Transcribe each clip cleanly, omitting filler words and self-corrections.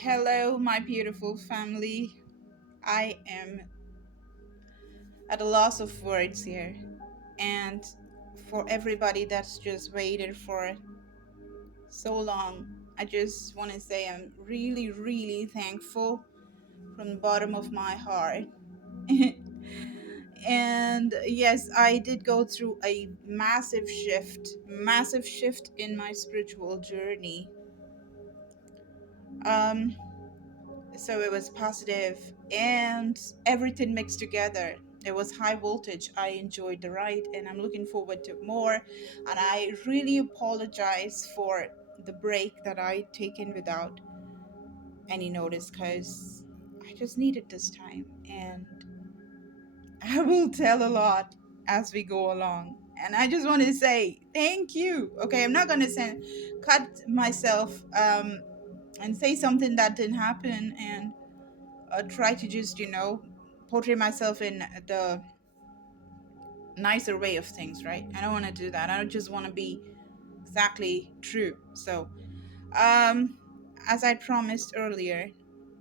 Hello, my beautiful family. I am at a loss of words here. And for everybody that's just waited for so long, I just want to say I'm really, really thankful from the bottom of my heart. And yes, I did go through a massive shift in my spiritual journey. Um, so it was positive and everything mixed together. It was high voltage. I enjoyed the ride and I'm looking forward to more. And I really apologize for the break that I taken without any notice because I just needed this time, and I will tell a lot as we go along. And I just want to say thank you. Okay, I'm not gonna cut myself and say something that didn't happen, and try to just portray myself in the nicer way of things, right? I don't want to do that. I just want to be exactly true. So um as I promised earlier,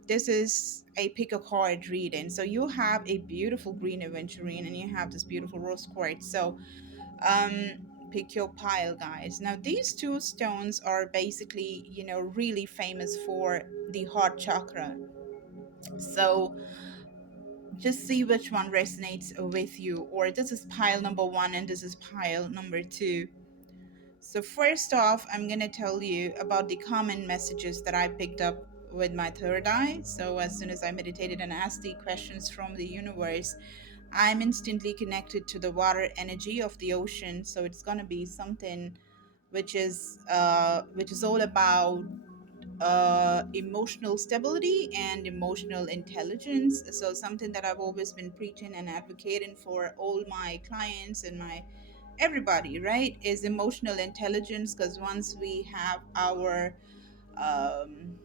this is a pick a card reading. So you have a beautiful green aventurine and you have this beautiful rose quartz. So um pick your pile, guys. Now these two stones are basically really famous for the heart chakra. So just see which one resonates with you, or this is pile number one and this is pile number two. So first off, I'm going to tell you about the common messages that I picked up with my third eye. So as soon as I meditated and asked the questions from the universe, I'm instantly connected to the water energy of the ocean. So it's going to be something which is all about emotional stability and emotional intelligence. So something that I've always been preaching and advocating for all my clients and my everybody, right, is emotional intelligence. Because once we have our um,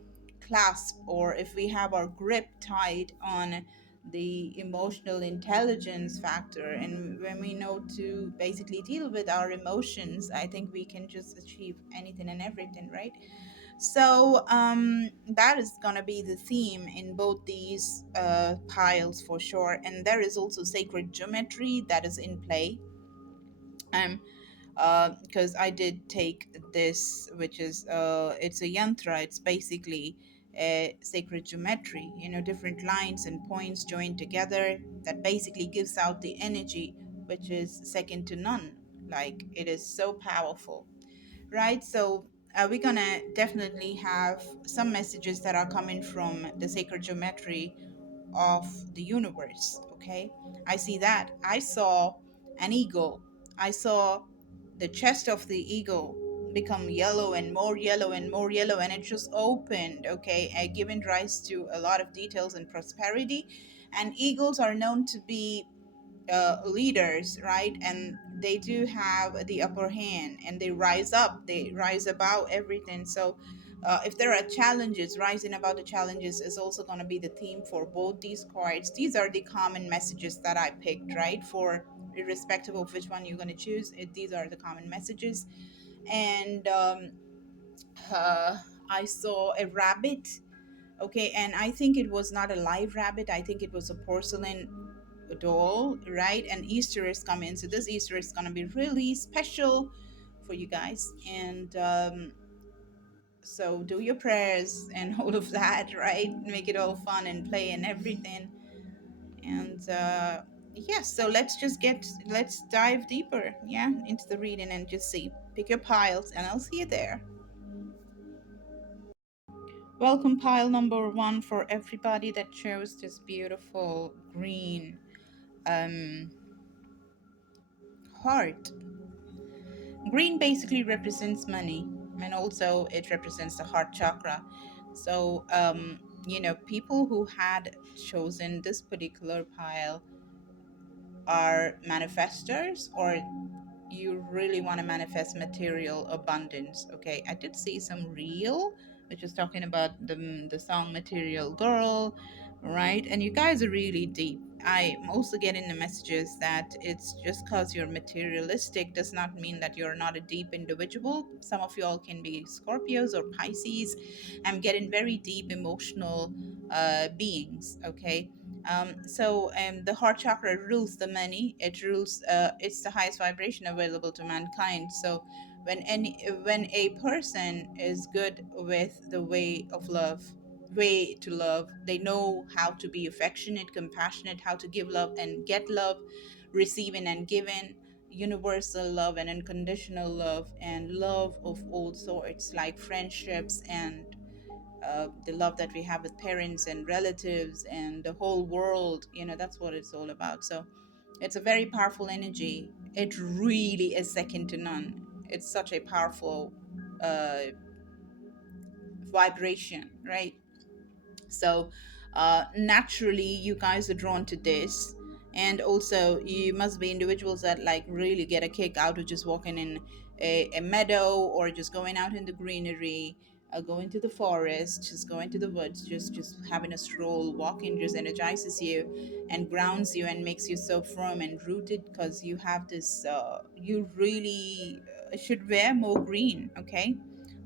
clasp, or if we have our grip tight on the emotional intelligence factor, and when we know to basically deal with our emotions, I think we can just achieve anything and everything, right? So that is going to be the theme in both these piles for sure. And there is also sacred geometry that is in play. Um, because I did take this, which is it's a yantra. It's basically sacred geometry. Different lines and points joined together that basically gives out the energy, which is second to none. Like, it is so powerful, right? So we're gonna definitely have some messages that are coming from the sacred geometry of the universe. Okay, I see that. I saw an eagle. I saw the chest of the eagle become yellow and more yellow and more yellow, and it just opened. Okay, giving rise to a lot of details and prosperity. And eagles are known to be leaders, right? And they do have the upper hand, and they rise up, they rise above everything. So if there are challenges, rising above the challenges is also going to be the theme for both these cards. These are the common messages that I picked, right? For irrespective of which one you're going to choose, these are the common messages. And uh, I saw a rabbit. Okay, and I think it was not a live rabbit. I think it was a porcelain doll, right? And Easter is coming, so this Easter is gonna be really special for you guys. And so do your prayers and all of that, right? Make it all fun and play and everything. And yes, so let's dive deeper, yeah, into the reading and just see. Pick your piles, and I'll see you there. Welcome, pile number one, for everybody that chose this beautiful green um heart. Green basically represents money, and also it represents the heart chakra. So, people who had chosen this particular pile are manifestors, or you really want to manifest material abundance. Okay, I did see some reel which was talking about the song Material Girl, right? And you guys are really deep. I'm also getting the messages that it's just because you're materialistic does not mean that you're not a deep individual. Some of y'all can be Scorpios or Pisces. I'm getting very deep emotional beings, okay? The heart chakra rules the money. It rules. It's the highest vibration available to mankind. So when a person is good with the way to love. They know how to be affectionate, compassionate, how to give love and get love, receiving and giving, universal love and unconditional love, and love of all sorts, like friendships and the love that we have with parents and relatives and the whole world. That's what it's all about. So it's a very powerful energy. It really is second to none. It's such a powerful vibration, right? So naturally, you guys are drawn to this. And also, you must be individuals that like really get a kick out of just walking in a meadow or just going out in the greenery, going to the forest, just going to the woods, just having a stroll. Walking just energizes you and grounds you and makes you so firm and rooted because you have this. You really should wear more green. Okay,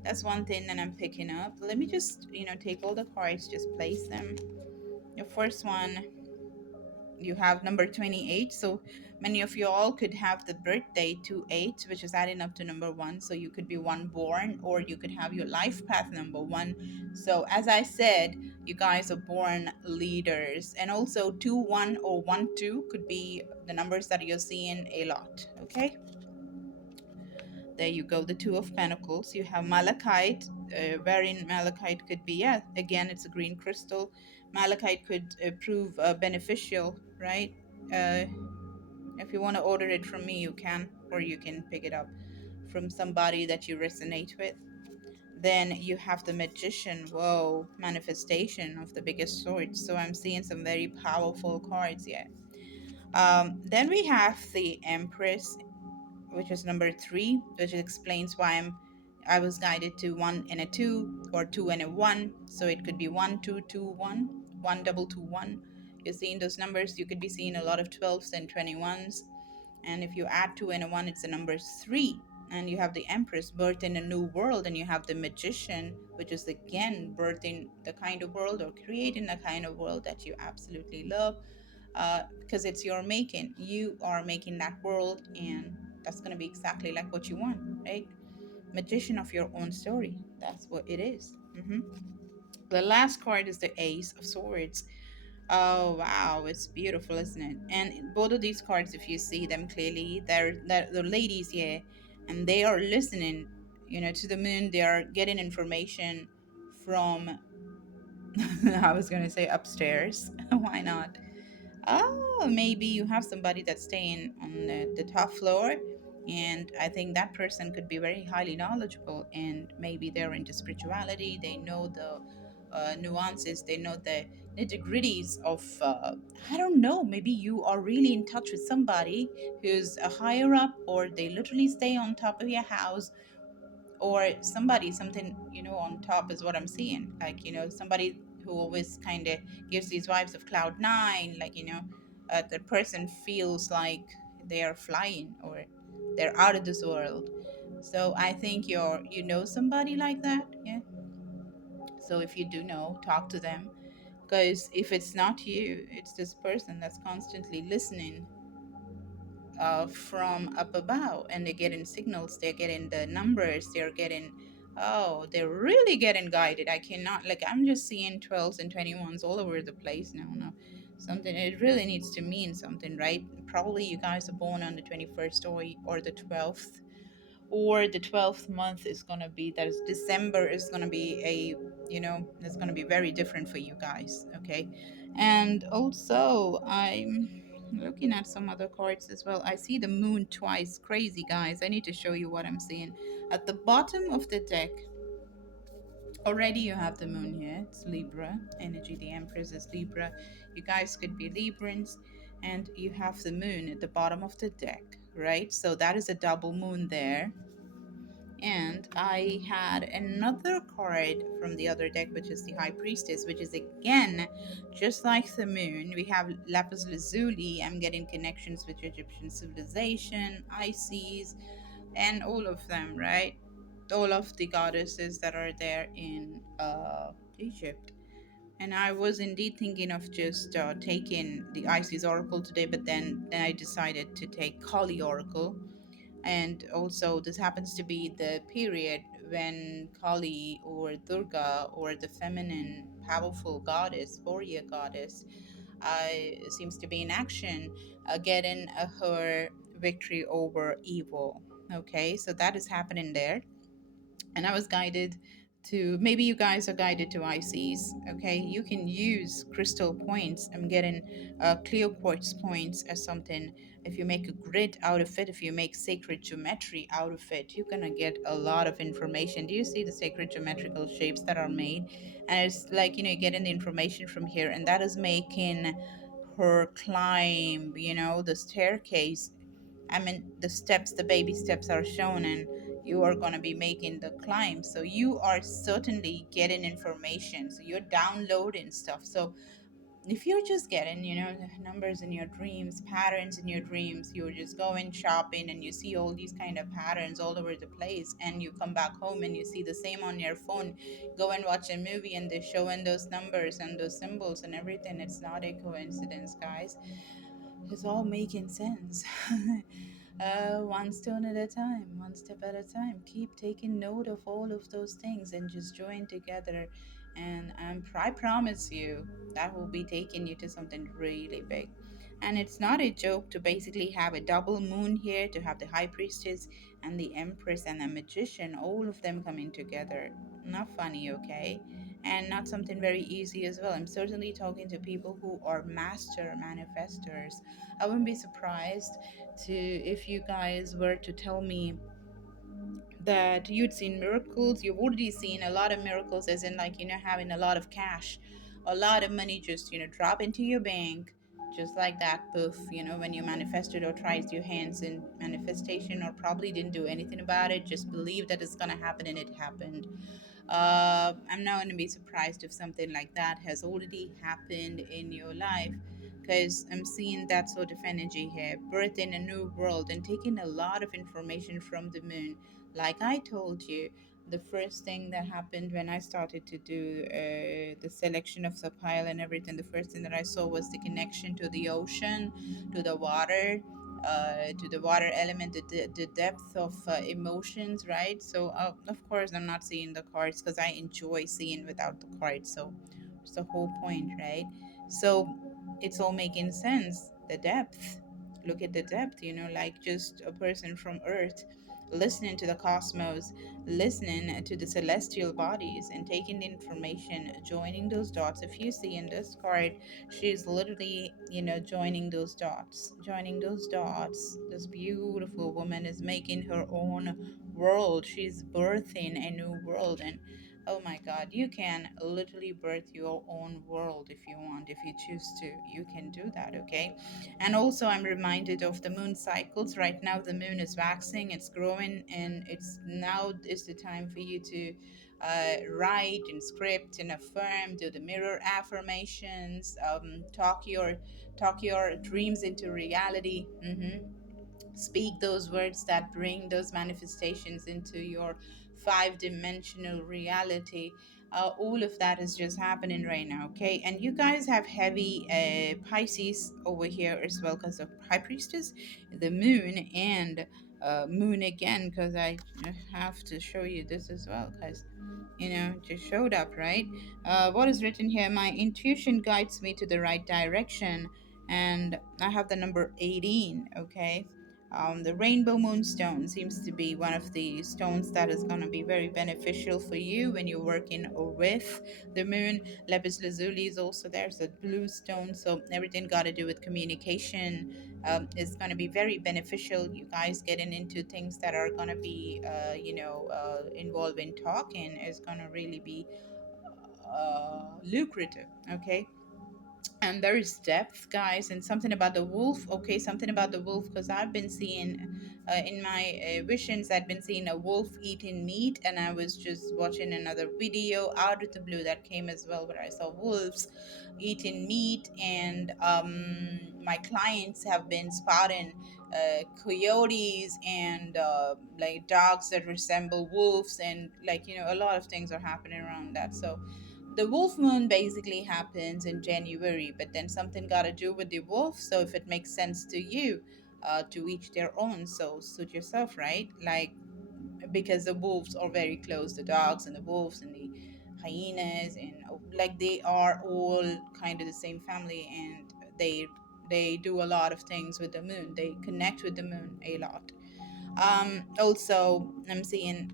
that's one thing that I'm picking up. Let me just, take all the cards, just place them. Your first one, you have number 28. So many of you all could have the birthday 28, which is adding up to number one. So you could be one born, or you could have your life path number one. So as I said, you guys are born leaders. And also 2 1 or 1 2 could be the numbers that you're seeing a lot. Okay. There you go, the Two of Pentacles. You have Malachite, wherein Malachite could be, yeah, again, it's a green crystal. Malachite could prove beneficial, right? Uh, if you want to order it from me, you can, or you can pick it up from somebody that you resonate with. Then you have the Magician, whoa, manifestation of the biggest sorts. So I'm seeing some very powerful cards here. Then we have the Empress, which is number three, which explains why I was guided to one and a two or two and a one. So it could be one, two, two, one, one, double two, one. You're seeing those numbers. You could be seeing a lot of 12s and 21s. And if you add two and a one, it's the number three. And you have the Empress birthing a new world, and you have the Magician, which is again birthing the kind of world or creating the kind of world that you absolutely love, because it's your making. You are making that world, and that's going to be exactly like what you want, right? Magician of your own story. That's what it is. The last card is the Ace of Swords. Oh wow, it's beautiful, isn't it? And both of these cards, if you see them clearly, they're ladies here, and they are listening, to the moon. They are getting information from I was gonna say upstairs. Why not? Oh, maybe you have somebody that's staying on the top floor, and I think that person could be very highly knowledgeable, and maybe they're into spirituality. They know the nuances, they know the nitty gritties of, I don't know, maybe you are really in touch with somebody who's a higher up, or they literally stay on top of your house, or somebody something on top is what I'm seeing, like somebody who always kind of gives these vibes of cloud nine, like the person feels like they are flying or they're out of this world. So I think somebody like that, yeah. So if you do know, talk to them, because if it's not you, it's this person that's constantly listening from up above, and they're getting signals, they're getting the numbers, they're really getting guided. I cannot, like, I'm just seeing 12s and 21s all over the place now. No, something, it really needs to mean something, right? Probably you guys are born on the 21st or the 12th, or the 12th month is going to be, that is December, is going to be it's going to be very different for you guys, okay? And also, I'm looking at some other cards as well. I see the moon twice. Crazy, guys. I need to show you what I'm seeing. At the bottom of the deck, already you have the moon here. It's Libra energy. The Empress is Libra. You guys could be Librans. And you have the moon at the bottom of the deck, right? So that is a double moon there. And I had another card from the other deck, which is the High Priestess, which is again just like the moon. We have Lapis Lazuli. I'm getting connections with Egyptian civilization, Isis, and all of them, right? All of the goddesses that are there in Egypt. And I was indeed thinking of just taking the Isis Oracle today, but then I decided to take Kali Oracle. And also, this happens to be the period when Kali or Durga or the feminine, powerful goddess, warrior goddess, seems to be in action, getting her victory over evil. Okay, so that is happening there, and I was guided to, maybe you guys are guided to ICs. Okay, you can use crystal points. I'm getting clear quartz points as something. If you make a grid out of it, if you make sacred geometry out of it, you're gonna get a lot of information. Do you see the sacred geometrical shapes that are made? And it's like, you're getting the information from here, and that is making her climb, the staircase. I mean, the steps, the baby steps are shown, and you are going to be making the climb. So you are certainly getting information. So you're downloading stuff. So if you're just getting, numbers in your dreams, patterns in your dreams, you're just going shopping and you see all these kind of patterns all over the place, and you come back home and you see the same on your phone, go and watch a movie and they're showing those numbers and those symbols and everything. It's not a coincidence, guys. It's all making sense. One stone at a time, one step at a time. Keep taking note of all of those things and just join together. And I promise you that will be taking you to something really big. And it's not a joke to basically have a double moon here, to have the high priestess and the empress and the magician, all of them coming together. Not funny, okay? And not something very easy as well. I'm certainly talking to people who are master manifestors. I wouldn't be surprised to if you guys were to tell me that you'd seen miracles. You've already seen a lot of miracles, as in, like, having a lot of cash, a lot of money just, drop into your bank, just like that, poof. When you manifested or tried your hands in manifestation, or probably didn't do anything about it, just believe that it's gonna happen, and it happened. I'm not going to be surprised if something like that has already happened in your life, because I'm seeing that sort of energy here, birthing a new world and taking a lot of information from the moon. Like I told you, the first thing that happened when I started to do the selection of the pile and everything, the first thing that I saw was the connection to the ocean, to the water, to the water element, the depth of emotions, right? So, of course, I'm not seeing the cards because I enjoy seeing without the cards. So, it's the whole point, right? So, it's all making sense. The depth. Look at the depth, like just a person from Earth listening to the cosmos, listening to the celestial bodies, and taking the information, joining those dots. If you see in this card, she's literally, joining those dots, joining those dots. This beautiful woman is making her own world. She's birthing a new world. And oh my God, you can literally birth your own world if you want, if you choose to. You can do that, okay? And also, I'm reminded of the moon cycles. Right now, the moon is waxing, it's growing, and it's now is the time for you to write and script and affirm, do the mirror affirmations, talk your dreams into reality. Speak those words that bring those manifestations into your five-dimensional reality. All of that is just happening right now, okay? And you guys have heavy Pisces over here as well, because of High Priestess, the moon, and moon again, because I have to show you this as well, because just showed up, right? What is written here? My intuition guides me to the right direction, and I have the number 18, okay? The rainbow moonstone seems to be one of the stones that is going to be very beneficial for you when you're working with the moon. Lapis lazuli is also there, so blue stone. So everything got to do with communication is going to be very beneficial. You guys getting into things that are going to be, involving talking is going to really be lucrative. Okay, and there is depth, guys, and something about the wolf. Okay, something about the wolf, because I've been seeing In my visions, I'd been seeing a wolf eating meat, and I was just watching another video out of the blue that came as well, where I saw wolves eating meat, and my clients have been spotting coyotes and like dogs that resemble wolves, and like a lot of things are happening around that. So the wolf moon basically happens in January, but then something got to do with the wolf. So if it makes sense to you, to each their own. So suit yourself, right? Like, because the wolves are very close, the dogs and the wolves and the hyenas, and like they are all kind of the same family, and they do a lot of things with the moon. They connect with the moon a lot. Also, I'm seeing,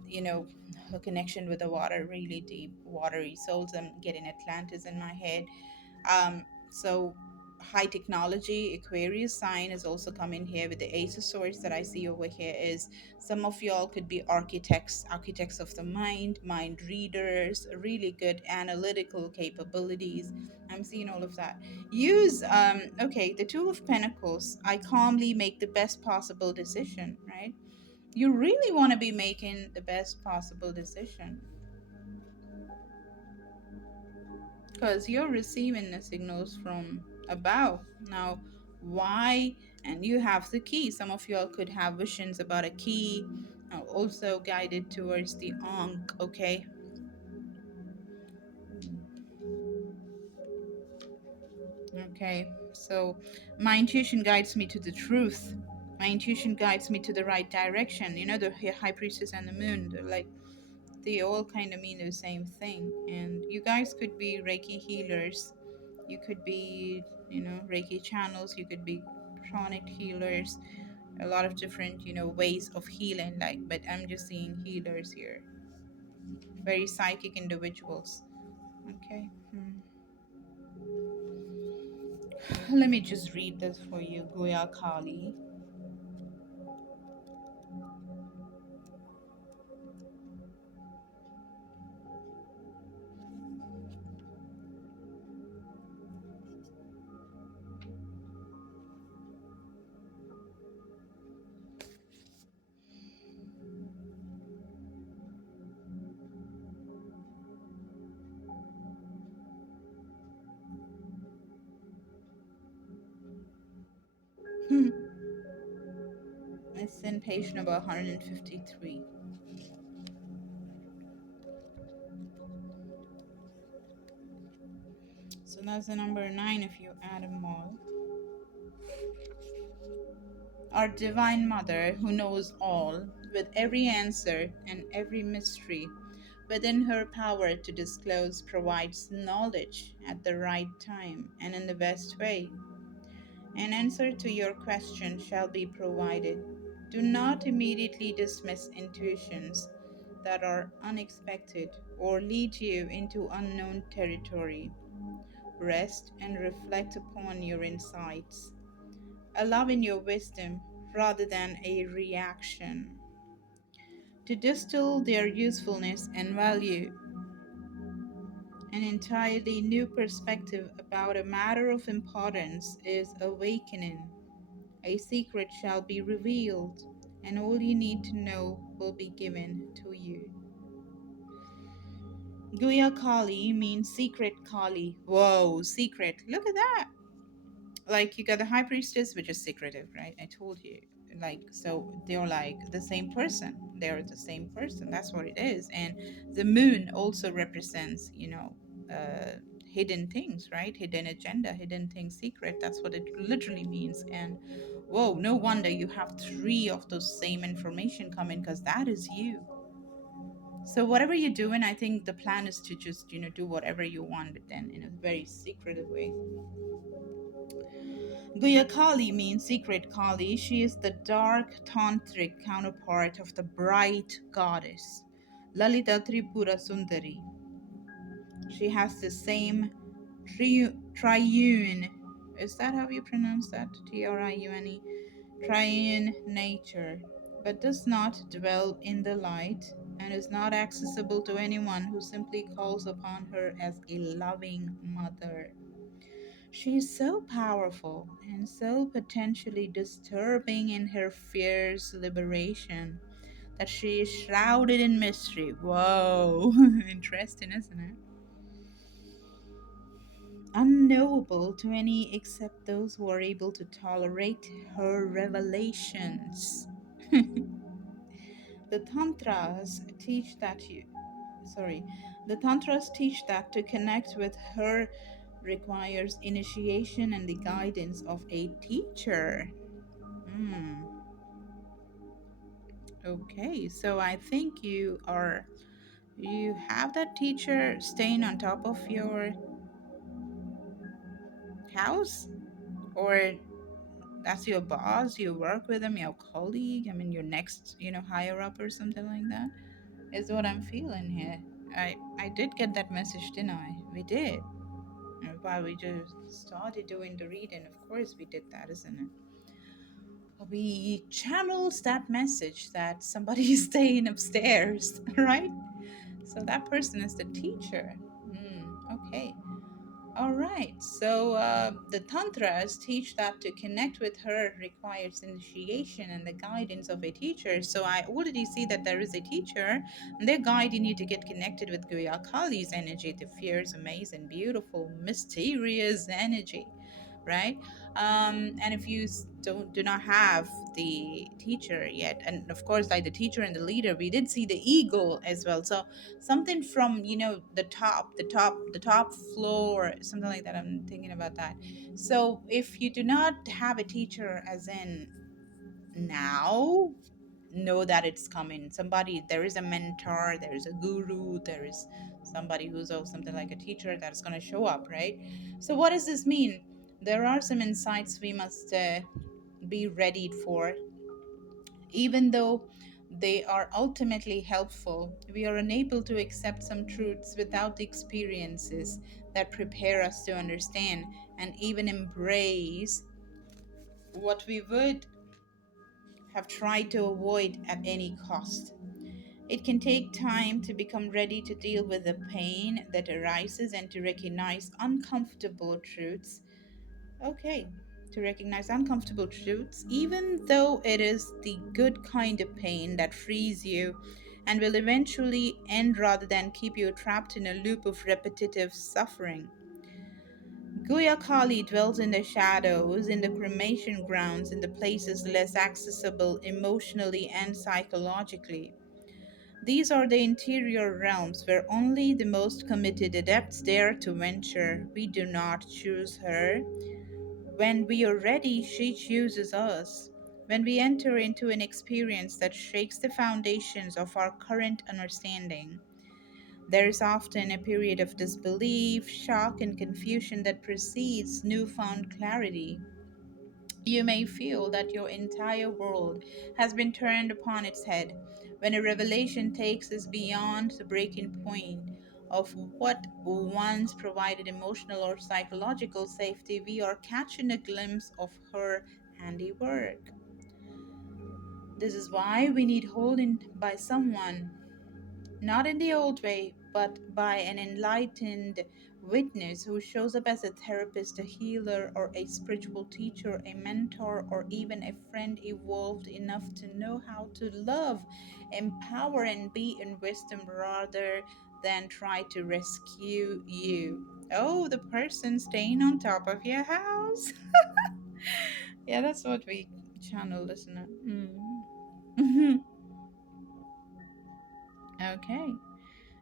a connection with the water, really deep watery souls. I'm getting Atlantis in my head. So high technology Aquarius sign is also coming here with the Ace of Swords that I see over here. Is some of y'all could be architects of the mind readers, really good analytical capabilities. I'm seeing all of that. Use okay, the Two of Pentacles. I calmly make the best possible decision, right? You really want to be making the best possible decision, because you're receiving the signals from above. Now, why? And you have the key. Some of y'all could have visions about a key, also guided towards the Ankh, okay? Okay, so my intuition guides me to the truth. My intuition guides me to the right direction. The High Priestess and the Moon, they're like, they all kind of mean the same thing. And you guys could be Reiki healers. You could be, Reiki channels. You could be chronic healers. A lot of different, ways of healing. Like, but I'm just seeing healers here. Very psychic individuals. Okay. Let me just read this for you, Goya Kali. It's in page number 153. So that's the number 9 if you add them all. Our Divine Mother, who knows all, with every answer and every mystery within her power to disclose, provides knowledge at the right time and in the best way. An answer to your question shall be provided. Do not immediately dismiss intuitions that are unexpected or lead you into unknown territory. Rest and reflect upon your insights, allowing your wisdom rather than a reaction to distill their usefulness and value. An entirely new perspective about a matter of importance is awakening. A secret shall be revealed, and all you need to know will be given to you. Guya Kali means secret Kali. Whoa, secret. Look at that. Like, you got the high priestess, which is secretive, right? I told you. Like, so they're like the same person. They're the same person. That's what it is. And the moon also represents, hidden things, right? Hidden agenda, hidden things, secret. That's what it literally means. And whoa, no wonder you have three of those same information coming, because that is you. So whatever you're doing, I think the plan is to just, do whatever you want, but then in a very secretive way. Guya Kali means secret Kali. She is the dark tantric counterpart of the bright goddess, Lalita Tripura Sundari. She has the same triune, is that how you pronounce that? Triune, triune nature, but does not dwell in the light and is not accessible to anyone who simply calls upon her as a loving mother. She's so powerful and so potentially disturbing in her fierce liberation that she is shrouded in mystery. Whoa, interesting, isn't it? Unknowable to any except those who are able to tolerate her revelations. The Tantras teach that you, sorry, the Tantras teach that to connect with her requires initiation and the guidance of a teacher. Hmm. Okay, so I think you have that teacher staying on top of your house, or that's your boss, you work with them, your colleague, I mean your next, higher up or something like that, is what I'm feeling here. I did get that message, didn't I? We did. While we just started doing the reading, of course we did that, isn't it? We channels that message that somebody is staying upstairs, right? So that person is the teacher. Okay. All right. So the tantras teach that to connect with her requires initiation and the guidance of a teacher. So I already see that there is a teacher, and they're guiding you to get connected with Guya Kali's energy, the fierce, amazing, beautiful, mysterious energy, right? And if you do not have the teacher yet, and of course, like the teacher and the leader, we did see the eagle as well. So something from the top floor, something like that. I'm thinking about that. So if you do not have a teacher, as in now, know that it's coming. Somebody, there is a mentor, there is a guru, there is somebody who's also something like a teacher that's going to show up, right? So what does this mean? There are some insights we must be ready for. Even though they are ultimately helpful, we are unable to accept some truths without the experiences that prepare us to understand and even embrace what we would have tried to avoid at any cost. It can take time to become ready to deal with the pain that arises and to recognize uncomfortable truths. Okay, to recognize uncomfortable truths, even though it is the good kind of pain that frees you and will eventually end rather than keep you trapped in a loop of repetitive suffering. Guya Kali dwells in the shadows, in the cremation grounds, in the places less accessible emotionally and psychologically. These are the interior realms where only the most committed adepts dare to venture. We do not choose her. When we are ready, she chooses us. When we enter into an experience that shakes the foundations of our current understanding, there is often a period of disbelief, shock, and confusion that precedes newfound clarity. You may feel that your entire world has been turned upon its head when a revelation takes us beyond the breaking point of what once provided emotional or psychological safety. We are catching a glimpse of her handiwork. This is why we need holding by someone, not in the old way, but by an enlightened witness who shows up as a therapist, a healer, or a spiritual teacher, a mentor, or even a friend evolved enough to know how to love, empower, and be in wisdom rather than try to rescue you. Oh, the person staying on top of your house. Yeah, that's what we channel, listener. Okay.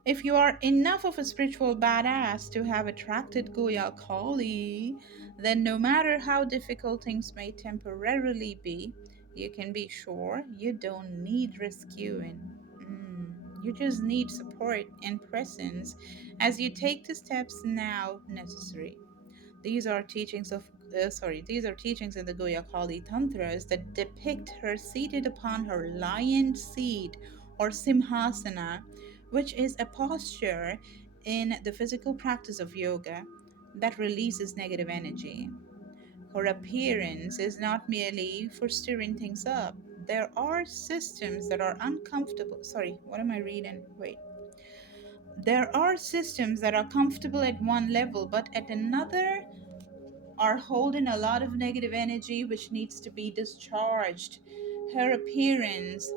If you are enough of a spiritual badass to have attracted Goya Kali, then no matter how difficult things may temporarily be, you can be sure you don't need rescuing. You just need support and presence as you take the steps now necessary. These are teachings in the Guhyakali Tantras that depict her seated upon her lion seat or simhasana, which is a posture in the physical practice of yoga that releases negative energy. Her appearance is not merely for stirring things up. There are systems that are uncomfortable. Sorry, what am I reading? Wait. There are systems that are comfortable at one level, but at another, are holding a lot of negative energy which needs to be discharged. Her appearance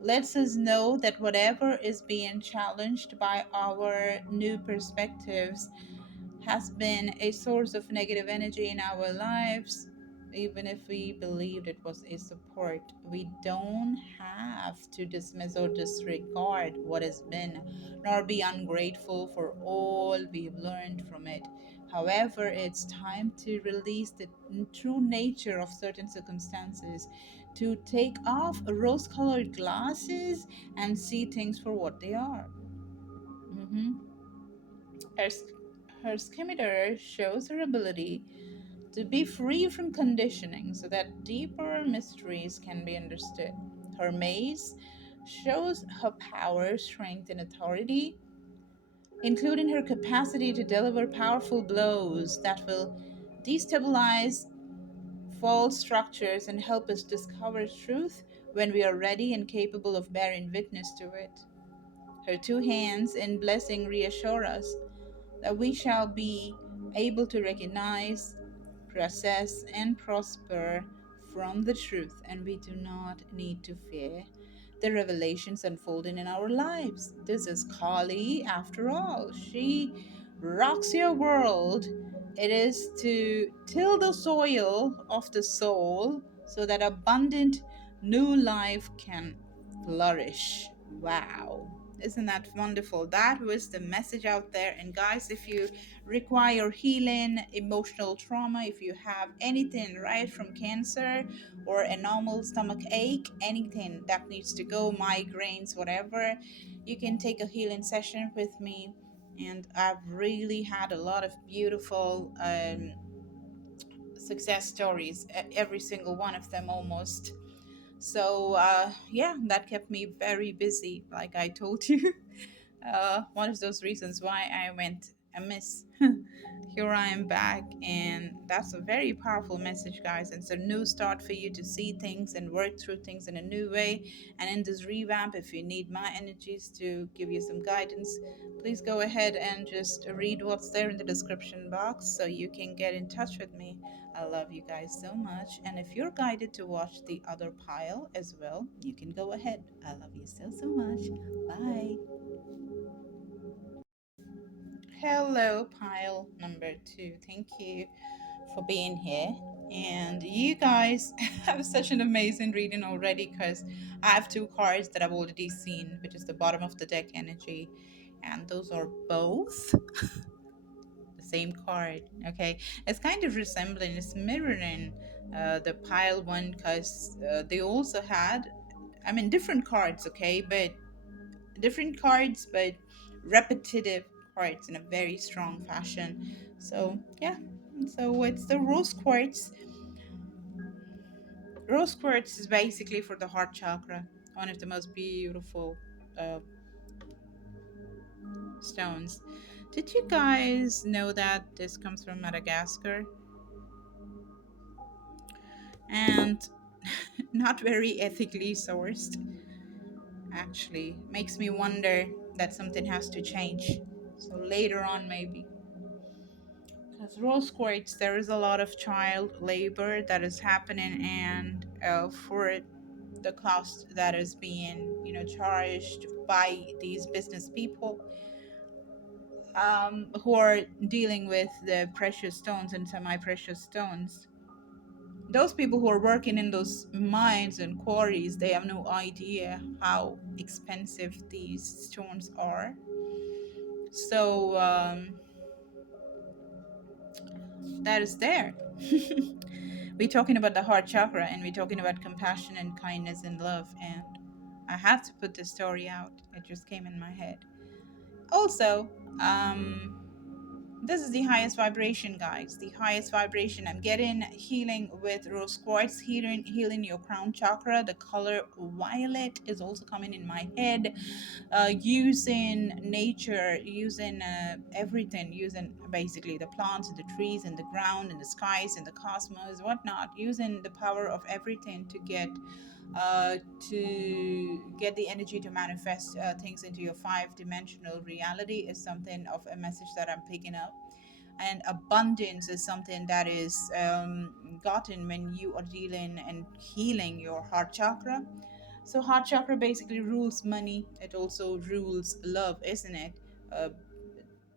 lets us know that whatever is being challenged by our new perspectives has been a source of negative energy in our lives, even if we believed it was a support. We don't have to dismiss or disregard what has been, nor be ungrateful for all we've learned from it. However, it's time to release the true nature of certain circumstances, to take off rose colored glasses and see things for what they are. Mhm. Her, her scimitar shows her ability to be free from conditioning so that deeper mysteries can be understood. Her mace shows her power, strength, and authority, including her capacity to deliver powerful blows that will destabilize false structures and help us discover truth when we are ready and capable of bearing witness to it. Her two hands in blessing reassure us that we shall be able to recognize, process, and prosper from the truth, and we do not need to fear the revelations unfolding in our lives. This is Kali, after all. She rocks your world. It is to till the soil of the soul so that abundant new life can flourish. Wow. Isn't that wonderful? That was the message out there. And guys, if you require healing, emotional trauma, if you have anything, right, from cancer or a normal stomach ache, anything that needs to go, migraines, whatever, you can take a healing session with me. And I've really had a lot of beautiful success stories, every single one of them almost. So, yeah, that kept me very busy, like I told you. One of those reasons why I went amiss. Here I am back, and that's a very powerful message, guys. It's a new start for you to see things and work through things in a new way. And in this revamp, if you need my energies to give you some guidance, please go ahead and just read what's there in the description box so you can get in touch with me. I love you guys so much. And if you're guided to watch the other pile as well, you can go ahead. I love you so, so much. Bye. Hello, pile number two. Thank you for being here. And you guys have such an amazing reading already because I have two cards that I've already seen, which is the bottom of the deck energy. And those are both the same card. Okay. It's kind of resembling, it's mirroring the pile one because they also had, I mean, different cards, okay, but different cards, but repetitive cards in a very strong fashion. So yeah, so it's the rose quartz. Rose quartz is basically for the heart chakra, one of the most beautiful uh, stones. Did you guys know that this comes from Madagascar? And not very ethically sourced, actually. Makes me wonder that something has to change. So later on, maybe. Because rose quartz, there is a lot of child labor that is happening, and for the cost that is being, charged by these business people who are dealing with the precious stones and semi-precious stones. Those people who are working in those mines and quarries, they have no idea how expensive these stones are. So that is there. We're talking about the heart chakra, and we're talking about compassion and kindness and love. And I have to put this story out. It just came in my head. Also, this is the highest vibration, guys. The highest vibration. I'm getting healing with rose quartz, healing your crown chakra. The color violet is also coming in my head. Using nature, using everything, using basically the plants and the trees and the ground and the skies and the cosmos, whatnot, using the power of everything uh, to get the energy to manifest things into your five-dimensional reality is something of a message that I'm picking up. And abundance is something that is gotten when you are dealing and healing your heart chakra. So heart chakra basically rules money. It also rules love, isn't it? uh,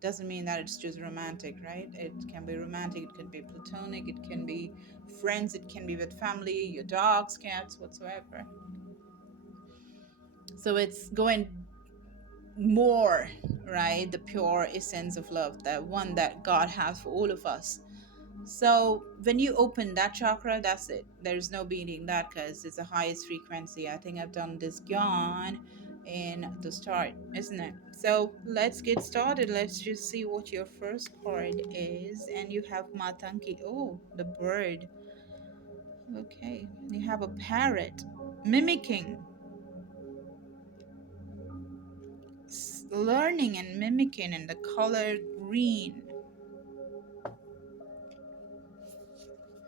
doesn't mean that it's just romantic, right? It can be romantic, it can be platonic, it can be friends, it can be with family, your dogs, cats, whatsoever. So it's going more, right? The pure essence of love, the one that God has for all of us. So when you open that chakra, that's it. There's no beating that because it's the highest frequency. I think I've done this yarn in the start, isn't it? So let's get started. Let's just see what your first card is. And you have Matanki. Oh, the bird. Okay. You have a parrot mimicking, learning and mimicking in the color green.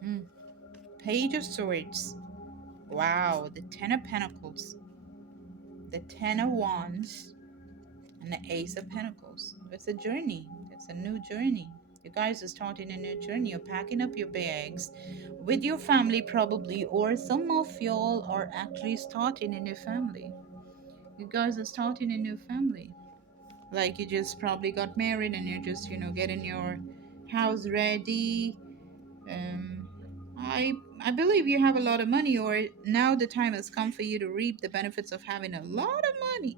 Hmm. Page of Swords. Wow, the Ten of Pentacles, the Ten of Wands, and the Ace of Pentacles. It's a journey. It's a new journey. You guys are starting a new journey. You're packing up your bags with your family, probably, or some of y'all are actually starting a new family. You guys are starting a new family. Like you just probably got married and you're just, getting your house ready. Um, I believe you have a lot of money, or now the time has come for you to reap the benefits of having a lot of money.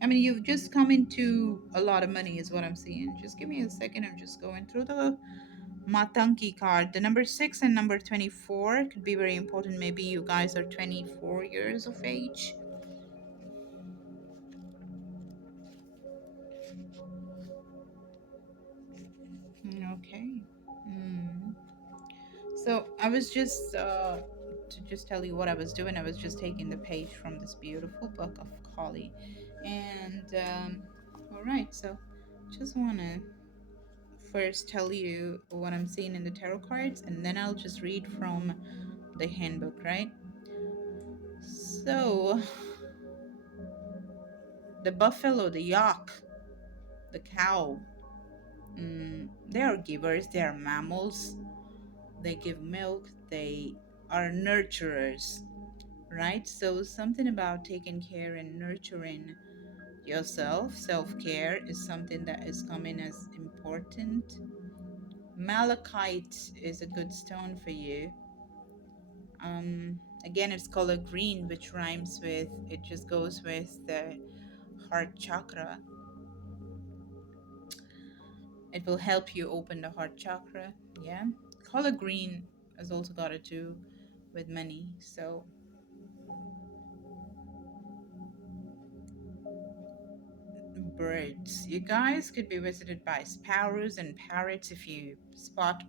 I mean, you've just come into a lot of money, is what I'm seeing. Just give me a second. I'm just going through the Matanki card. The number 6 and number 24 could be very important. Maybe you guys are 24 years of age. Okay. Hmm. So I was just to just tell you what I was doing. I was just taking the page from this beautiful book of Kali, and all right. So just wanna first tell you what I'm seeing in the tarot cards, and then I'll just read from the handbook, right? So the buffalo, the yak, the cow, they are givers. They are mammals. They give milk. They are nurturers, right? So something about taking care and nurturing yourself, self-care is something that is coming as important. Malachite is a good stone for you. Again, it's color green, which rhymes with, it just goes with the heart chakra. It will help you open the heart chakra. Yeah. Color green has also got to do with money. So birds. You guys could be visited by sparrows and parrots. If you spot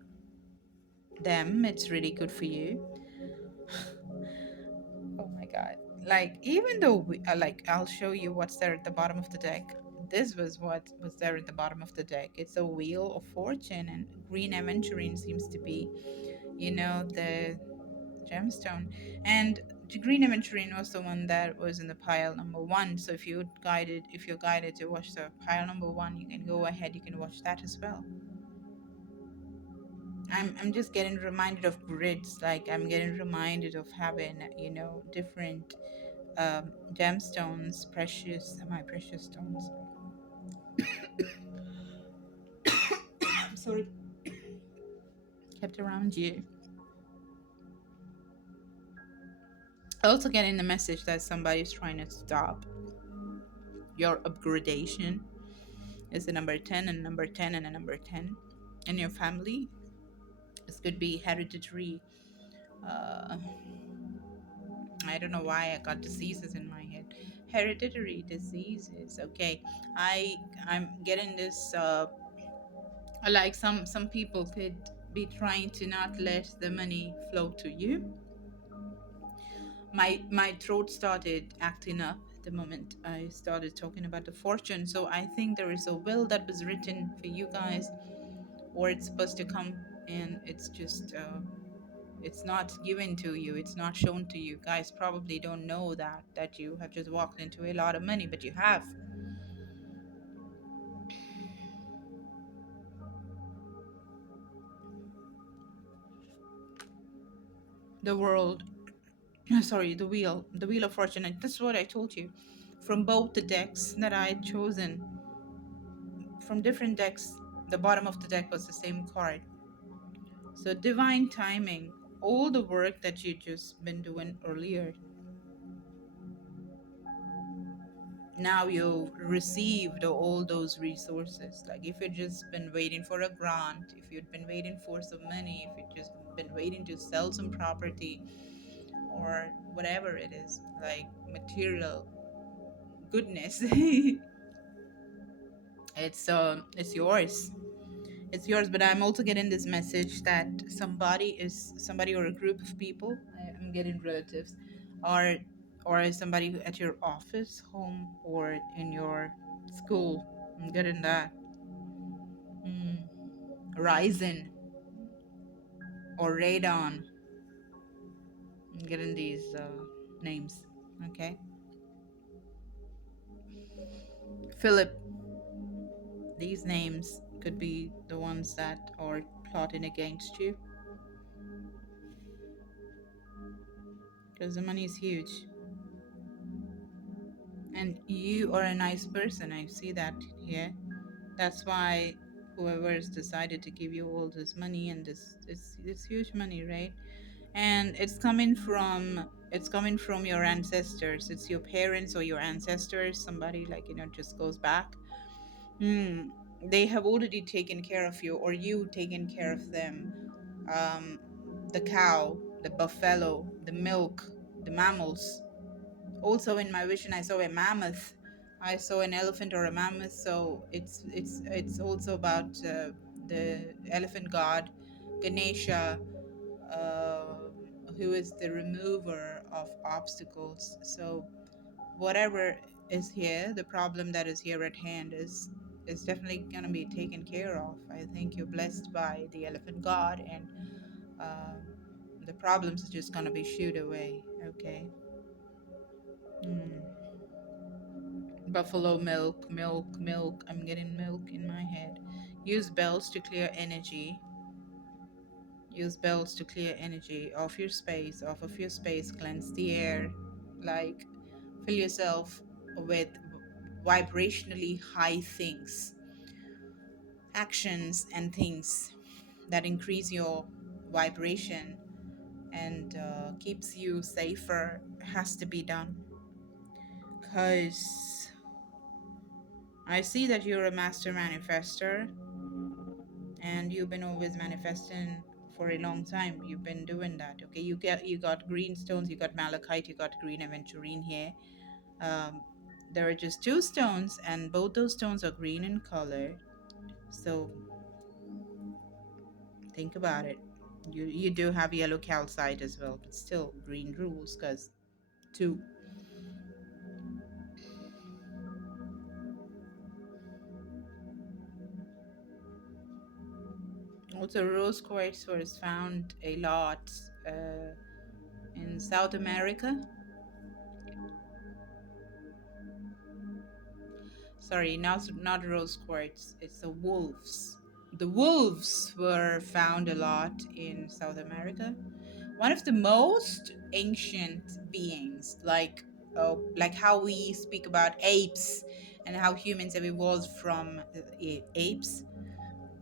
them, it's really good for you. Oh my god. Like, even though like, I'll show you what's there at the bottom of the deck. This was what was there at the bottom of the deck. It's a wheel of fortune, and green aventurine seems to be, the gemstone. And the green aventurine was the one that was in the pile number one. So if you're guided to watch the pile number one, you can go ahead, you can watch that as well. I'm just getting reminded of grids. Like, I'm getting reminded of having, different gemstones, my precious stones. Sorry, kept around you. Also getting the message that somebody's trying to stop your upgradation. Is the number 10 and number 10 and a number 10 in your family. This could be hereditary. Uh, I don't know why I got diseases in my head. Hereditary diseases. Okay, I'm getting this. Like, some people could be trying to not let the money flow to you. My throat started acting up the moment I started talking about the fortune. So I think there is a will that was written for you guys, or it's supposed to come, and it's not given to you. It's not shown to you. Guys probably don't know that you have just walked into a lot of money, but you have. the world, sorry, the wheel of fortune. And that's what I told you. From both the decks that I had chosen, from different decks, the bottom of the deck was the same card. So divine timing, all the work that you just been doing earlier, now you received all those resources. Like if you'd just been waiting for a grant, if you'd been waiting for some money, if you'd just been waiting to sell some property or whatever it is, like material goodness, it's yours. It's yours. But I'm also getting this message that somebody or a group of people, I'm getting relatives, or somebody at your office, home, or in your school. I'm getting that. mm. Ryzen or Radon. I'm getting these names. Okay. Philip. These names could be the ones that are plotting against you, because the money is huge. And you are a nice person. I see that here. That's why whoever has decided to give you all this money and this huge money, right? And it's coming from your ancestors. It's your parents or your ancestors. Somebody, like, just goes back. Hmm. They have already taken care of you, or you taken care of them. Um, the cow, the buffalo, the milk, the mammals. Also in my vision, I saw a mammoth. I saw an elephant or a mammoth. So it's also about the elephant god, Ganesha, uh, who is the remover of obstacles. So whatever is here, the problem that is here at hand is definitely gonna be taken care of. I think you're blessed by the elephant god, and um, the problems are just gonna be shooed away. Okay. Hmm. Buffalo milk, milk, milk. I'm getting milk in my head. Use bells to clear energy. Use bells to clear energy off your space, off of your space. Cleanse the air. Like, fill yourself with vibrationally high things, actions, and things that increase your vibration and keeps you safer. Has to be done. Because I see that you're a master manifester, and you've been always manifesting for a long time. You've been doing that. Okay, you got green stones, you got malachite, you got green aventurine here. um, there are just two stones, and both those stones are green in color. So think about it. You do have yellow calcite as well, but still green rules, because two. Also, rose quartz was found a lot in South America. Sorry, not rose quartz. It's the wolves. The wolves were found a lot in South America. One of the most ancient beings, like how we speak about apes and how humans have evolved from apes.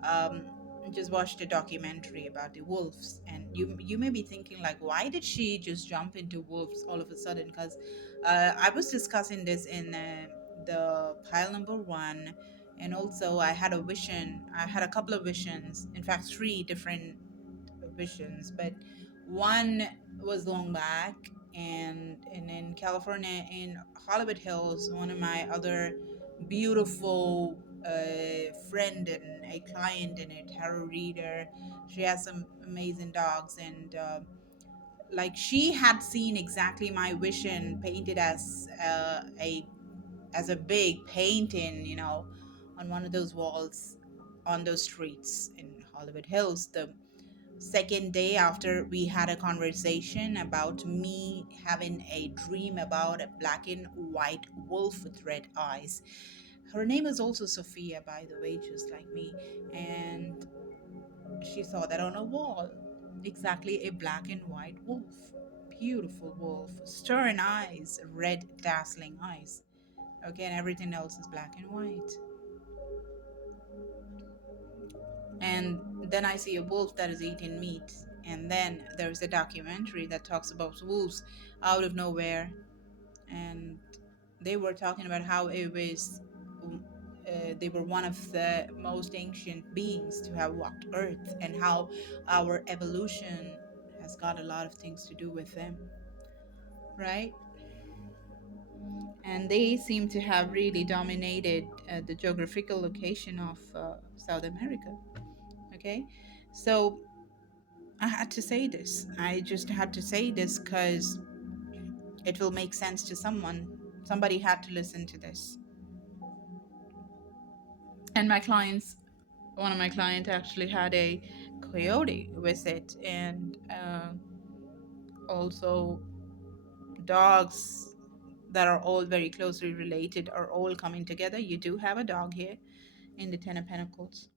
um, just watched a documentary about the wolves, and you may be thinking, like, why did she just jump into wolves all of a sudden? Because I was discussing this in the pile number one, and also I had a couple of visions, in fact three different visions, but one was long back, and in California, in Hollywood Hills, one of my other beautiful friend and a client and a tarot reader. She has some amazing dogs, and like, she had seen exactly my vision painted as a big painting, on one of those walls on those streets in Hollywood Hills. The second day after we had a conversation about me having a dream about a black and white wolf with red eyes. Her name is also Sophia, by the way, just like me. And she saw that on a wall. Exactly, a black and white wolf. Beautiful wolf, stern eyes, red dazzling eyes. Okay, and everything else is black and white. And then I see a wolf that is eating meat. And then there's a documentary that talks about wolves out of nowhere. And they were talking about how it was, they were one of the most ancient beings to have walked Earth, and how our evolution has got a lot of things to do with them, right? And they seem to have really dominated the geographical location of South America. Okay, so I had to say this. I just had to say this because it will make sense to someone. Somebody had to listen to this. And my clients, one of my clients actually had a coyote visit, and also dogs that are all very closely related are all coming together. You do have a dog here in the Ten of Pentacles.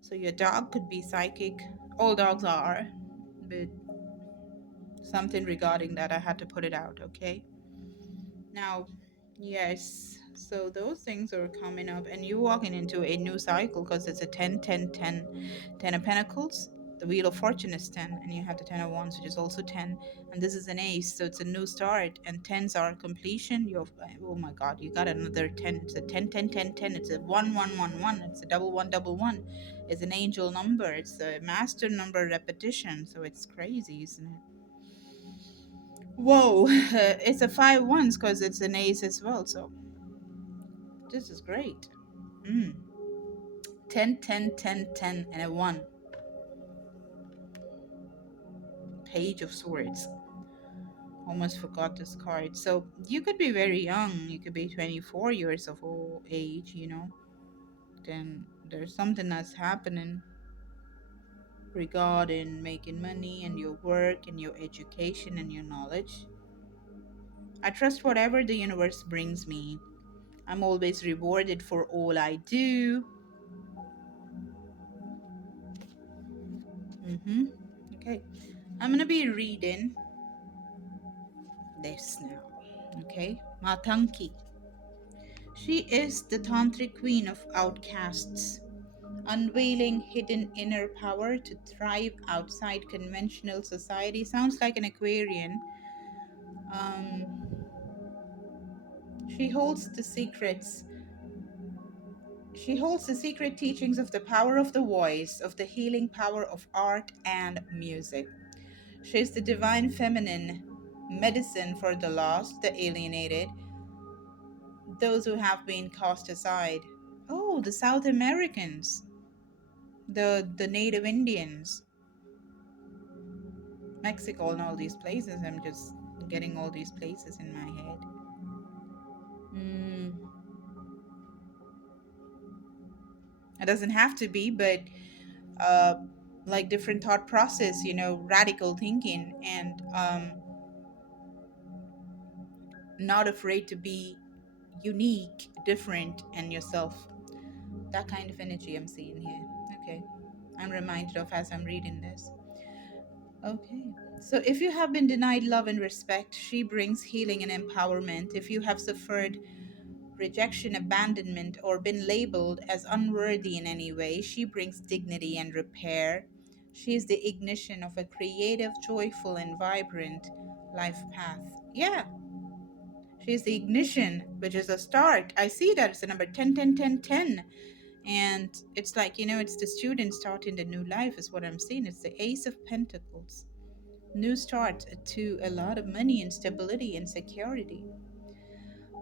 So your dog could be psychic. All dogs are, but something regarding that, I had to put it out, okay? Now, yes, so those things are coming up, and you're walking into a new cycle because it's a 10, 10, 10, 10 of Pentacles. The Wheel of Fortune is 10, and you have the 10 of Wands, which is also 10. And this is an ace, so it's a new start. And 10s are completion. You're, oh my God, you got another 10. It's a 10, 10, 10, 10. It's a 1, 1, 1, 1. It's a double one, double one. It's an angel number. It's a master number repetition. So it's crazy, isn't it? Whoa, it's a 5 once because it's an ace as well. So this is great. Mm. 10, 10, 10, 10, and a 1. Page of Swords. Almost forgot this card. So you could be very young. You could be 24 years of old age, you know. Then there's something that's happening regarding making money and your work and your education and your knowledge. I trust whatever the universe brings me. I'm always rewarded for all I do. Okay, I'm gonna be reading this now. Okay, Matanki. She is the tantric queen of outcasts, unveiling hidden inner power to thrive outside conventional society. Sounds like an Aquarian. Um, she holds the secrets. She holds the secret teachings of the power of the voice, of the healing power of art and music. She is the divine feminine, medicine for the lost, the alienated, those who have been cast aside. Oh, the South Americans, the native Indians, Mexico, and all these places. I'm just getting all these places in my head. Mm, it doesn't have to be, but uh, like different thought process, you know, radical thinking, and not afraid to be unique, different, and yourself. That kind of energy I'm seeing here. Okay. I'm reminded of as I'm reading this. Okay. So if you have been denied love and respect, she brings healing and empowerment. If you have suffered rejection, abandonment, or been labeled as unworthy in any way, she brings dignity and repair. She is the ignition of a creative, joyful, and vibrant life path. Yeah, she's the ignition, which is a start. I see that it's the number 10, 10, 10, 10. And it's like, you know, it's the student starting the new life, is what I'm seeing. It's the Ace of Pentacles. New start to a lot of money and stability and security.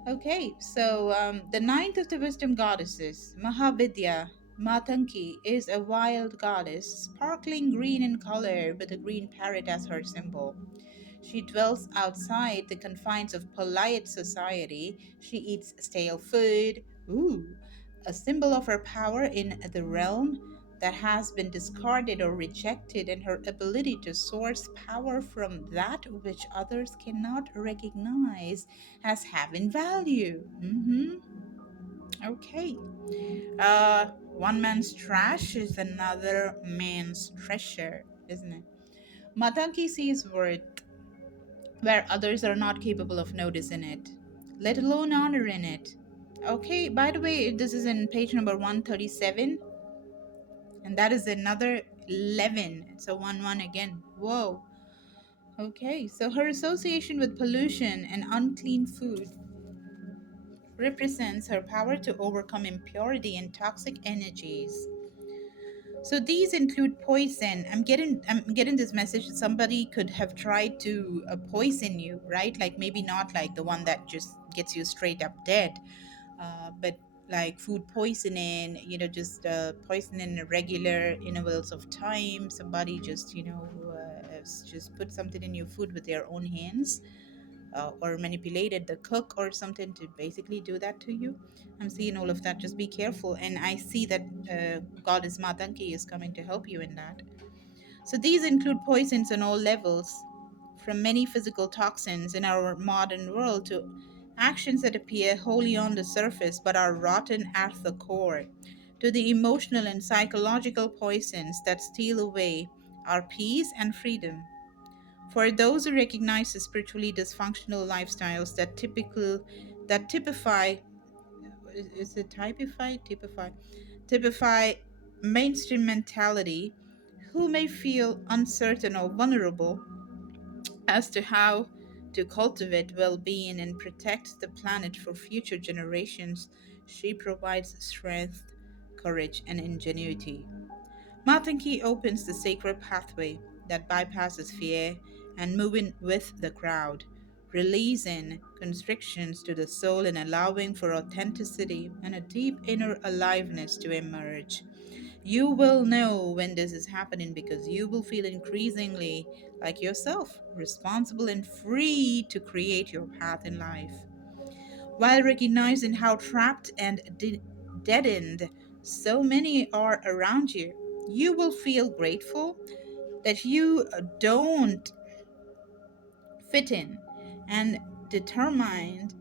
Okay, so the ninth of the wisdom goddesses, Mahavidya, Matanki, is a wild goddess, sparkling green in color with a green parrot as her symbol. She dwells outside the confines of polite society. She eats stale food. Ooh, a symbol of her power in the realm that has been discarded or rejected, and her ability to source power from that which others cannot recognize as having value. Okay. One man's trash is another man's treasure, isn't it? Matanki sees worth where others are not capable of noticing it, let alone honoring it. Okay, by the way, this is in page number 137, and that is another 11. So 1 1 again. Whoa. Okay, so her association with pollution and unclean food represents her power to overcome impurity and toxic energies. So these include poison. I'm getting this message that somebody could have tried to poison you, right? Like maybe not like the one that just gets you straight up dead, but like food poisoning, just poisoning irregular intervals of time. Somebody just, just put something in your food with their own hands, or manipulated the cook or something to basically do that to you. I'm seeing all of that. Just be careful. And I see that Goddess Matanki is coming to help you in that. So these include poisons on all levels, from many physical toxins in our modern world to actions that appear wholly on the surface but are rotten at the core, to the emotional and psychological poisons that steal away our peace and freedom. For those who recognize the spiritually dysfunctional lifestyles that typify is it typify mainstream mentality, who may feel uncertain or vulnerable as to how to cultivate well-being and protect the planet for future generations, she provides strength, courage, and ingenuity. Matanki opens the sacred pathway that bypasses fear and moving with the crowd, releasing constrictions to the soul and allowing for authenticity and a deep inner aliveness to emerge. You will know when this is happening because you will feel increasingly like yourself, responsible and free to create your path in life. While recognizing how trapped and deadened so many are around you, you will feel grateful that you don't fit in and determined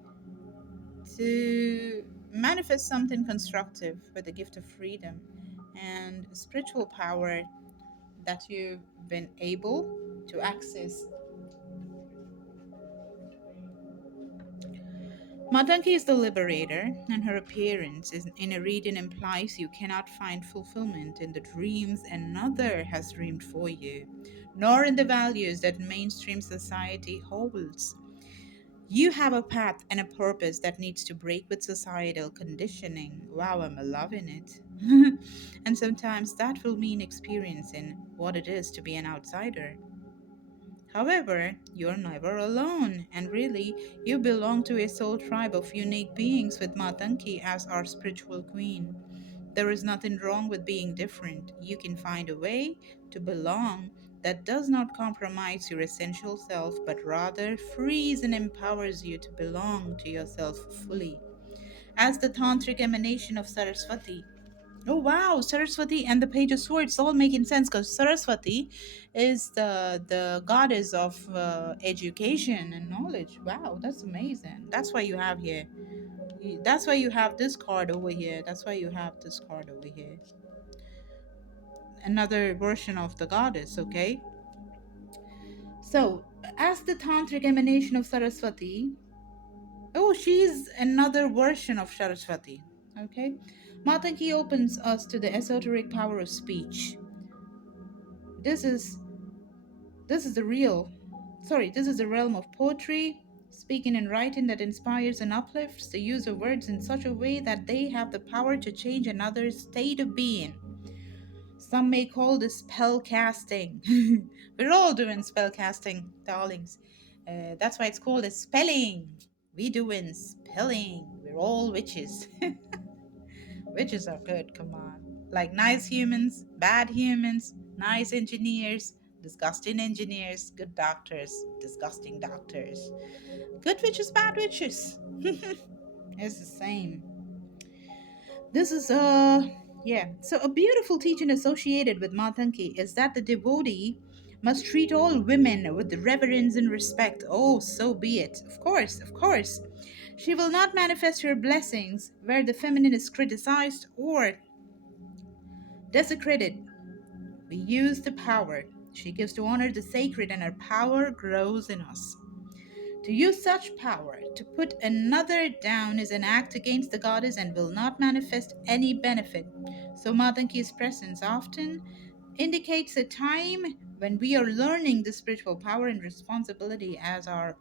to manifest something constructive with the gift of freedom and spiritual power that you've been able to access. Matanki is the liberator, and her appearance in a reading implies you cannot find fulfillment in the dreams another has dreamed for you, nor in the values that mainstream society holds. You have a path and a purpose that needs to break with societal conditioning. Wow, I'm loving it. And sometimes that will mean experiencing what it is to be an outsider. However, you're never alone, and really, you belong to a soul tribe of unique beings with Matanki as our spiritual queen. There is nothing wrong with being different. You can find a way to belong that does not compromise your essential self, but rather frees and empowers you to belong to yourself fully. As the tantric emanation of Saraswati, oh wow, Saraswati and the Page of Swords all making sense because Saraswati is the goddess of education and knowledge. Wow, that's amazing. That's why you have here. That's why you have this card over here. That's why you have this card over here. Another version of the goddess. Okay. So as the tantric emanation of Saraswati, oh, she's another version of Saraswati. Okay. Matanki opens us to the esoteric power of speech. This is this is the real, this is the realm of poetry, speaking and writing that inspires and uplifts, the use of words in such a way that they have the power to change another's state of being. Some may call this spell casting. We're all doing spell casting, darlings. That's why it's called a spelling. We doing spelling. We're all witches. Witches are good, come on. Like nice humans, bad humans, nice engineers, disgusting engineers, good doctors, disgusting doctors. Good witches, bad witches. It's the same. This is yeah. So a beautiful teaching associated with Matanki is that the devotee must treat all women with reverence and respect. Oh, so be it. Of course, of course. She will not manifest her blessings where the feminine is criticized or desecrated. We use the power She gives to honor the sacred, and her power grows in us. To use such power to put another down is an act against the goddess and will not manifest any benefit. So Matanki's presence often indicates a time when we are learning the spiritual power and responsibility as our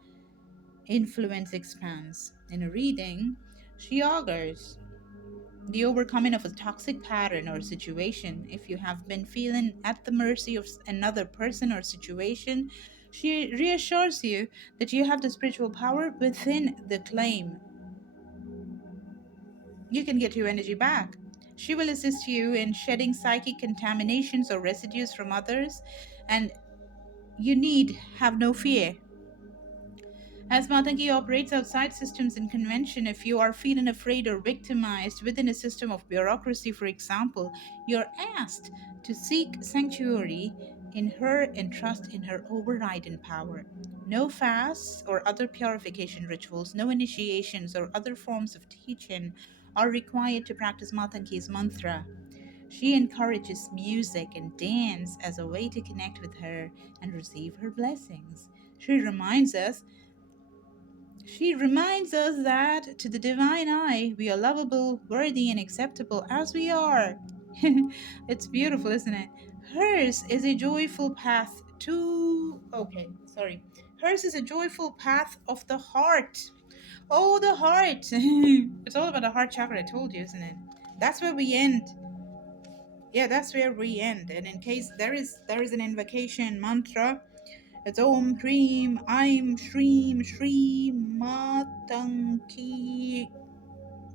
influence expands. In a reading, she augurs the overcoming of a toxic pattern or situation. If you have been feeling at the mercy of another person or situation, she reassures you that you have the spiritual power within the claim. You can get your energy back. She will assist you in shedding psychic contaminations or residues from others, and you need have no fear. As Matangi operates outside systems and convention, if you are feeling afraid or victimized within a system of bureaucracy, for example, you're asked to seek sanctuary in her and trust in her overriding power. No fasts or other purification rituals, no initiations or other forms of teaching are required to practice Matangi's mantra. She encourages music and dance as a way to connect with her and receive her blessings. She reminds us that to the divine eye, we are lovable, worthy, and acceptable as we are. It's beautiful, isn't it? Hers is a joyful path to. Okay, sorry. Hers is a joyful path of the heart. Oh, the heart. It's all about the heart chakra, I told you, isn't it? That's where we end. Yeah, that's where we end. And in case there is an invocation mantra, it's Om Shreem Aim Shreem Shri Matanki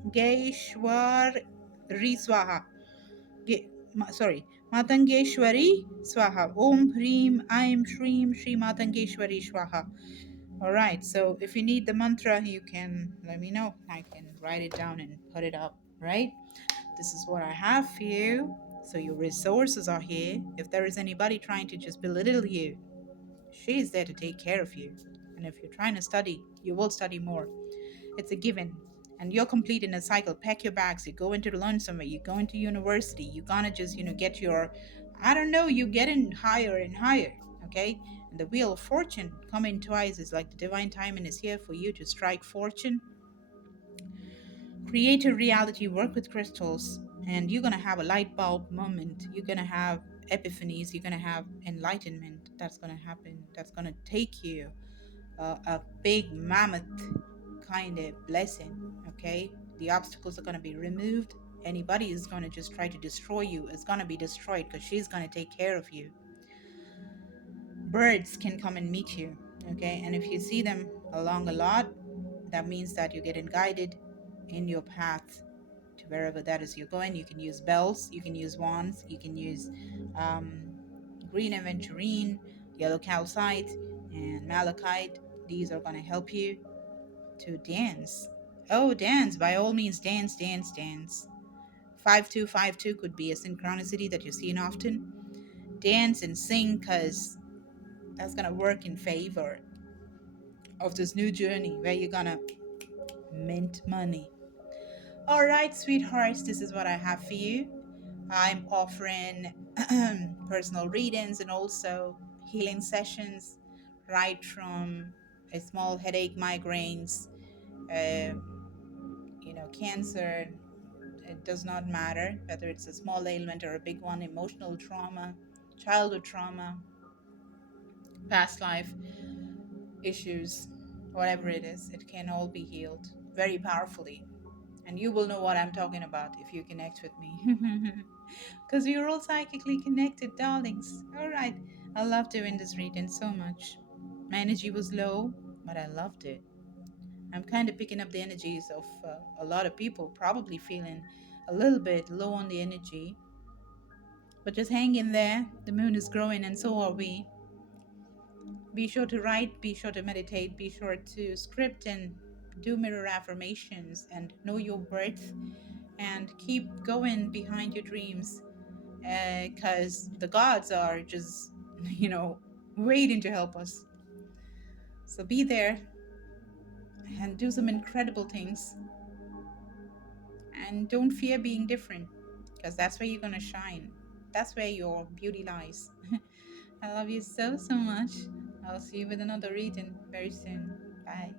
Geshwar Swaha. Sorry, Matangeshwari Swaha. Om Shreem Aim Shreem Shri Matangeshwari Swaha. All right, so if you need the mantra, you can let me know. I can write it down and put it up, right? This is what I have for you. So your resources are here. If there is anybody trying to just belittle you, she is there to take care of you. And if you're trying to study, you will study more. It's a given. And you're completing a cycle. Pack your bags. You're going to learn somewhere. You're going to university. You're gonna just, get your, I don't know, you're getting higher and higher. Okay? And the wheel of fortune coming twice is like the divine timing is here for you to strike fortune. Create a reality, work with crystals, and you're gonna have a light bulb moment. You're gonna have epiphanies. You're gonna have enlightenment. That's gonna happen. That's gonna take you a big mammoth kind of blessing. Okay, the obstacles are gonna be removed. Anybody is gonna just try to destroy you is gonna be destroyed because she's gonna take care of you. Birds can come and meet you. Okay, and if you see them along a lot, that means that you're getting guided in your path to wherever that is you're going. You can use bells, you can use wands, you can use um, green aventurine, yellow calcite, and malachite. These are going to help you to dance. Oh, dance. By all means, dance, dance, dance. 5252 could be a synchronicity that you're seeing often. Dance and sing because that's going to work in favor of this new journey where you're going to mint money. All right, sweethearts, this is what I have for you. I'm offering personal readings and also healing sessions, right from a small headache, migraines, um, cancer. It does not matter whether it's a small ailment or a big one, emotional trauma, childhood trauma, past life issues, whatever it is, it can all be healed very powerfully. And you will know what I'm talking about if you connect with me. Because we are all psychically connected, darlings. All right. I love doing this reading so much. My energy was low, but I loved it. I'm kind of picking up the energies of a lot of people, probably feeling a little bit low on the energy. But just hang in there. The moon is growing, and so are we. Be sure to write, be sure to meditate, be sure to script and do mirror affirmations and know your worth and keep going behind your dreams because the gods are just, waiting to help us. So be there and do some incredible things. And don't fear being different because that's where you're going to shine. That's where your beauty lies. I love you so, so much. I'll see you with another reading very soon. Bye.